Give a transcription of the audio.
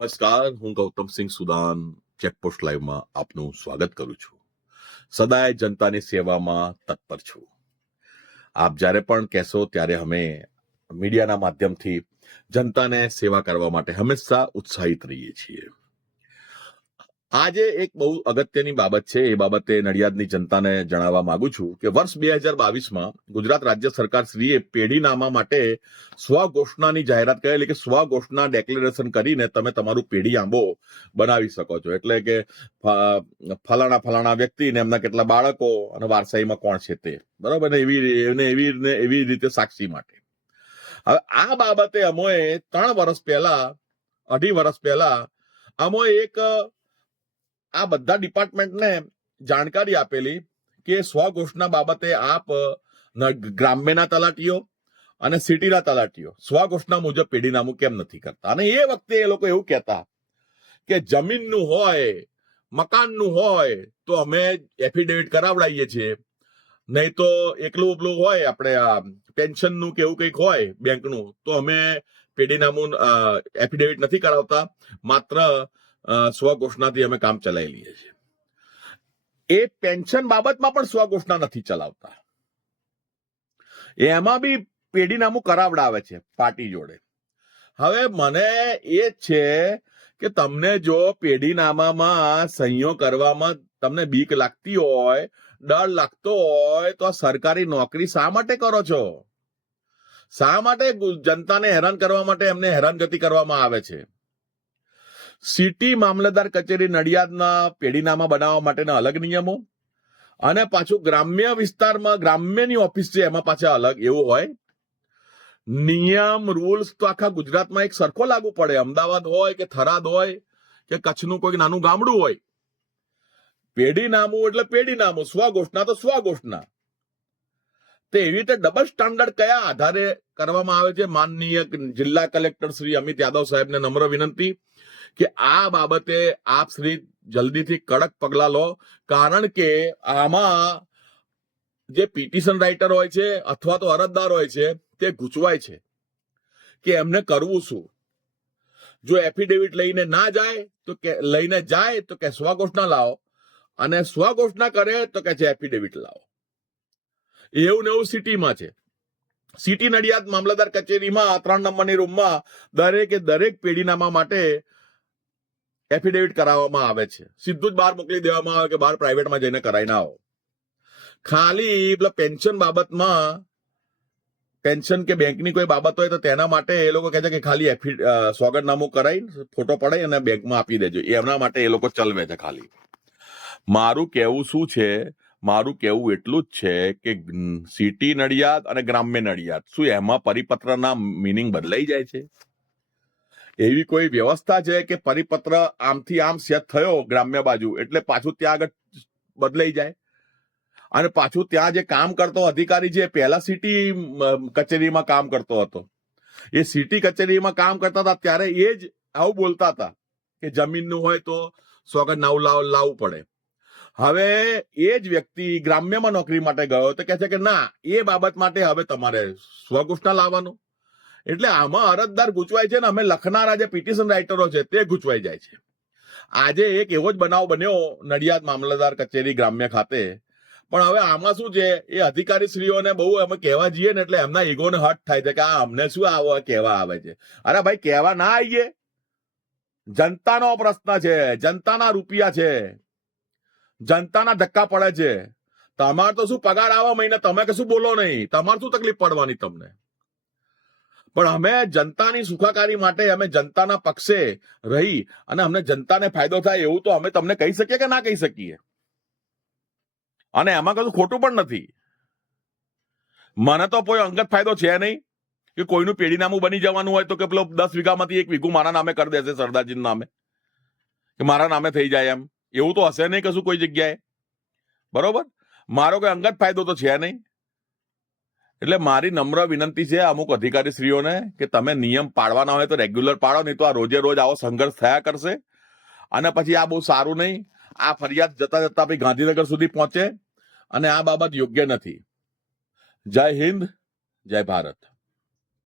નમસ્કાર, હું Gautamsinh Sudan, checkpost લાઈવમાં આપનું સ્વાગત કરું છું. સદાય જનતાની સેવામાં તત્પર છું. આપ જ્યારે પણ કહેશો ત્યારે અમે મીડિયાના માધ્યમથી જનતાને સેવા કરવા માટે હંમેશા ઉત્સાહિત રહીએ છીએ. આજે એક બહુ અગત્યની બાબત છે, એ બાબતે નડિયાદની જનતાને જણાવવા માંગુ છું કે વર્ષ બે હજાર બાવીસમાં ગુજરાત રાજ્ય સરકાર શ્રીએ પેઢીનામા માટે સ્વઘોષણાની જાહેરાત કરેલી કે સ્વઘોષણા ડેક્લેરેશન કરીને તમે તમારું પેઢી આંબો બનાવી શકો છો. એટલે કે ફલાણા ફલાણા વ્યક્તિ ને એમના કેટલા બાળકો અને વારસાઈમાં કોણ છે તે. બરાબર? ને એવી, એને એવી એવી રીતે સાક્ષી માટે. હવે આ બાબતે અમોએ ત્રણ વર્ષ પહેલા, અઢી વર્ષ પહેલા અમોએ એક આ બધા ડિપાર્ટમેન્ટને જાણકારી આપેલી કે સ્વઘોષણા બાબતે આપ ગ્રામ્યના તલાટીઓ અને સિટીના તલાટીઓ સ્વઘોષણા મુજબ પેઢીનામું કેમ નથી કરતા? અને એ વખતે એ લોકો એવું કહેતા કે જમીનનું હોય, મકાનનું હોય, તો અમે એફિડેવિટ કરાવડાવીએ છીએ. નહીં તો એકલું ઉપલું હોય, આપણે આ પેન્શનનું કે એવું કંઈક હોય, બેંકનું, તો અમે પેઢીનામું એફિડેવિટ નથી કરાવતા. માત્ર સ્વઘોષણાથી અમે કામ ચલાવી લઈએ છીએ. એ પેન્શન બાબતમાં પણ સ્વઘોષણા નથી ચલાવતા. એમાં બી પેઢીનામું કરાવડાવે છે પાર્ટી જોડે. હવે મને એ છે કે તમને જો પેઢીનામામાં સહીઓ કરવામાં તમને બીક લાગતી હોય, ડર લાગતો હોય, તો સરકારી નોકરી શા માટે કરો છો? શા માટે જનતાને હેરાન કરવા માટે એમને હેરાનગતિ કરવામાં આવે છે? સિટી મામલતદાર કચેરી નડિયાદના પેઢીનામા બનાવવા માટેના અલગ નિયમો અને પાછું ગ્રામ્ય વિસ્તારમાં ગ્રામ્યની ઓફિસ છે, એમાં પાછા અલગ એવું હોય. નિયમ, રૂલ્સ તો આખા ગુજરાતમાં એક સરખો લાગુ પડે. અમદાવાદ હોય કે થરાદ હોય કે કચ્છનું કોઈ નાનું ગામડું હોય. પેઢીનામું એટલે પેઢીનામું. સ્વઘોષણા તો સ્વઘોષણા તે એવી રીતે ડબલ સ્ટાન્ડર્ડ કયા આધારે કરવામાં આવે છે? માનનીય જિલ્લા કલેક્ટર શ્રી અમિત યાદવ સાહેબને નમ્ર વિનંતી કે આ બાબતે આપ શ્રી જલ્દીથી કડક પગલા લો. કારણ કે આમાં જે પિટિશન રાઇટર હોય છે અથવા તો અરજદાર હોય છે, તે ગૂંચવાય છે કે એમને કરવું શું? જો એફિડેવિટ લઈને ના જાય, તો કે લઈને જાય, તો કે સ્વઘોષણા લાવો અને સ્વઘોષણા કરે, તો કે છે એફિડેવિટ લાવો. એવું ને એવું સિટીમાં છે. સિટી નડિયાદ મામલતદાર કચેરીમાં ત્રણ નંબરની રૂમમાં દરેકે દરેક પેઢીનામા માટે એફિડેવિટ કરાવવામાં આવે છે. સીધું જ બહાર મોકલી દેવામાં આવે કે બહાર પ્રાઇવેટમાં જઈને કરાવીને આવો ખાલી પેલા પેન્શન બાબતમાં પેન્શન કે બેંકની કોઈ બાબત હોય તો તેના માટે એ લોકો કહે છે કે ખાલી એફિડ સોગંદનામું કરાવી ફોટો પડાઈ અને બેંકમાં આપી દેજો. એમના માટે એ લોકો ચલવે છે ખાલી. મારું કહેવું શું છે મારું કહેવું એટલું જ છે કે સિટી નડિયાદ અને ગ્રામ્ય નડિયાદ, શું એમાં પરિપત્રના મિનિંગ બદલાઈ જાય છે? એવી કોઈ વ્યવસ્થા છે કે પરિપત્ર આમથી આમ સેટ થયો ગ્રામ્ય બાજુ, એટલે પાછું ત્યાં આગળ બદલાઈ જાય? અને પાછું ત્યાં જે કામ કરતો અધિકારી છે, પહેલા સિટી કચેરીમાં કામ કરતો હતો. એ સિટી કચેરીમાં કામ કરતા હતા, ત્યારે એ જ આવું બોલતા હતા કે જમીનનું હોય તો સો નવ લાવ, લાવવું પડે. હવે એ જ વ્યક્તિ ગ્રામ્યમાં નોકરી માટે ગયો તો કહે છે કે ના, એ બાબત માટે હવે તમારે સ્વઘોષણા લાવવાનું. એટલે આમાં અરજદાર ગૂંચવાય છે ને અમે લખનારા જે પિટિશન રાઇટરો છે તે ગૂંચવાઈ જાય છે. આજે એક એવો જ બનાવ બન્યો નડિયાદ મામલતદાર કચેરી ગ્રામ્ય ખાતે. પણ હવે આમાં શું છે? એ અધિકારી શ્રીઓને બહુ અમે કહેવા જઈએ ને એટલે એમના ઈગોને હટ થાય છે કે આ અમને શું આવો કહેવા આવે છે? અરે ભાઈ કહેવા ના આવીએ જનતાનો પ્રશ્ન છે, જનતાના રૂપિયા છે. જનતાના ધક્કા પડે છે. તમારે તો શું પગાર આવા મહિને તમે કશું બોલો નહીં. તમારે શું તકલીફ પડવાની તમને? પણ અમે જનતાની સુખાકારી માટે અમે જનતાના પક્ષે રહી અને અમને જનતાને ફાયદો થાય એવું તો અમે તમને કહી શકીએ કે ના કહી શકીએ? અને એમાં કશું ખોટું પણ નથી. મને તો કોઈ અંગત ફાયદો છે નહીં કે કોઈનું પેઢીનામું બની જવાનું હોય તો કે પેલો દસ વીઘામાંથી એક વીઘું મારા નામે કરી દેશે સરદારજી નામે. કે મારા નામે થઈ જાય એમ. એવું તો હશે નહીં કશું કોઈ જગ્યાએ. બરોબર? મારો કોઈ અંગત ફાયદો તો છે નહીં. એટલે મારી નમ્ર વિનંતી છે અમુક અધિકારીશ્રીઓને કે તમે નિયમ પાડવાના હોય તો રેગ્યુલર પાડો નહીં તો આ રોજે રોજ આવો સંઘર્ષ થયા કરશે. અને પછી આ બહુ સારું નહીં. આ ફરિયાદ જતા જતા પછી ગાંધીનગર સુધી પહોંચે. અને આ બાબત યોગ્ય નથી. જય હિન્દ, જય ભારત.